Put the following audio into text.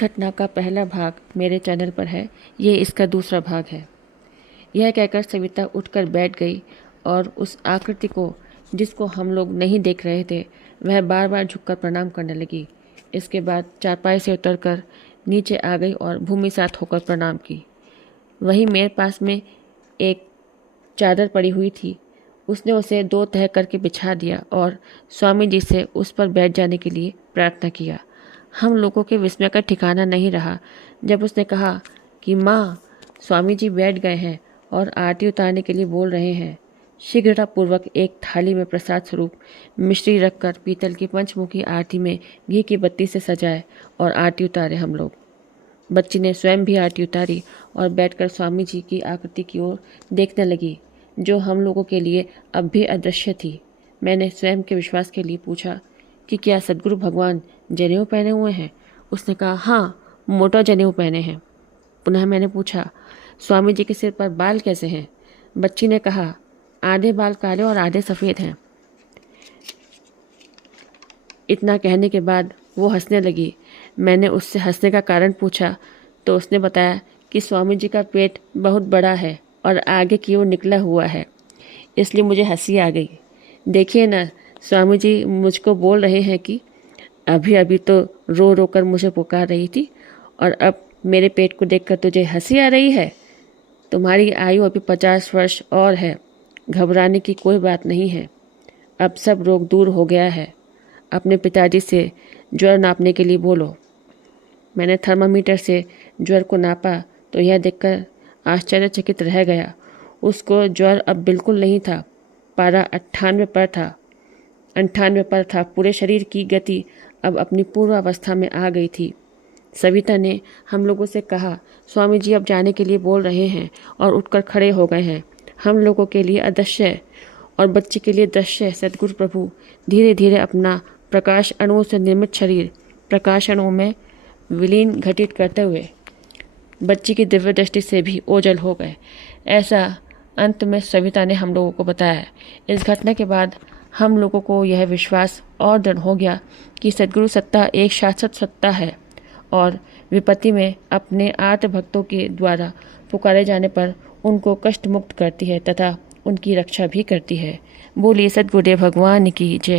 घटना का पहला भाग मेरे चैनल पर है, ये इसका दूसरा भाग है। यह कहकर सविता उठकर बैठ गई और उस आकृति को, जिसको हम लोग नहीं देख रहे थे, वह बार बार झुककर प्रणाम करने लगी। इसके बाद चारपाई से उतरकर नीचे आ गई और भूमि साथ होकर प्रणाम की। वहीं मेरे पास में एक चादर पड़ी हुई थी, उसने उसे दो तह करके बिछा दिया और स्वामी जी से उस पर बैठ जाने के लिए प्रार्थना किया। हम लोगों के विस्मय का ठिकाना नहीं रहा जब उसने कहा कि माँ, स्वामी जी बैठ गए हैं और आरती उतारने के लिए बोल रहे हैं। शीघ्रतापूर्वक एक थाली में प्रसाद स्वरूप मिश्री रखकर पीतल की पंचमुखी आरती में घी की बत्ती से सजाए और आरती उतारे हम लोग। बच्ची ने स्वयं भी आरती उतारी और बैठकर स्वामी जी की आकृति की ओर देखने लगी, जो हम लोगों के लिए अब भी अदृश्य थी। मैंने स्वयं के विश्वास के लिए पूछा कि क्या सद्गुरु भगवान जनेऊ पहने हुए हैं? उसने कहा, हाँ, मोटा जनेऊ पहने हैं। पुनः मैंने पूछा, स्वामी जी के सिर पर बाल कैसे हैं? बच्ची ने कहा, आधे बाल काले और आधे सफ़ेद हैं। इतना कहने के बाद वो हंसने लगी। मैंने उससे हंसने का कारण पूछा तो उसने बताया कि स्वामी जी का पेट बहुत बड़ा है और आगे की ओर निकला हुआ है, इसलिए मुझे हंसी आ गई। देखिए ना, स्वामी जी मुझको बोल रहे हैं कि अभी अभी तो रो रो कर मुझे पुकार रही थी और अब मेरे पेट को देखकर तुझे हंसी आ रही है। तुम्हारी आयु अभी 50 वर्ष और है, घबराने की कोई बात नहीं है। अब सब रोग दूर हो गया है। अपने पिताजी से ज्वर नापने के लिए बोलो। मैंने थर्मामीटर से ज्वर को नापा तो यह देखकर आश्चर्यचकित रह गया। उसको ज्वर अब बिल्कुल नहीं था, पारा 98 पर था। पूरे शरीर की गति अब अपनी पूर्वावस्था में आ गई थी। सविता ने हम लोगों से कहा, स्वामी जी अब जाने के लिए बोल रहे हैं और उठकर खड़े हो गए हैं। हम लोगों के लिए अदृश्य और बच्चे के लिए दृश्य सद्गुरु प्रभु धीरे धीरे अपना प्रकाश अणुओं से निर्मित शरीर प्रकाश अणुओं में विलीन घटित करते हुए बच्ची की दिव्य दृष्टि से भी ओझल हो गए। ऐसा अंत में सविता ने हम लोगों को बताया। इस घटना के बाद हम लोगों को यह विश्वास और दृढ़ हो गया कि सद्गुरु सत्ता एक शाश्वत सत्ता है और विपत्ति में अपने आर्त भक्तों के द्वारा पुकारे जाने पर उनको कष्ट मुक्त करती है तथा उनकी रक्षा भी करती है। बोलिए सद्गुरुदेव भगवान की जय।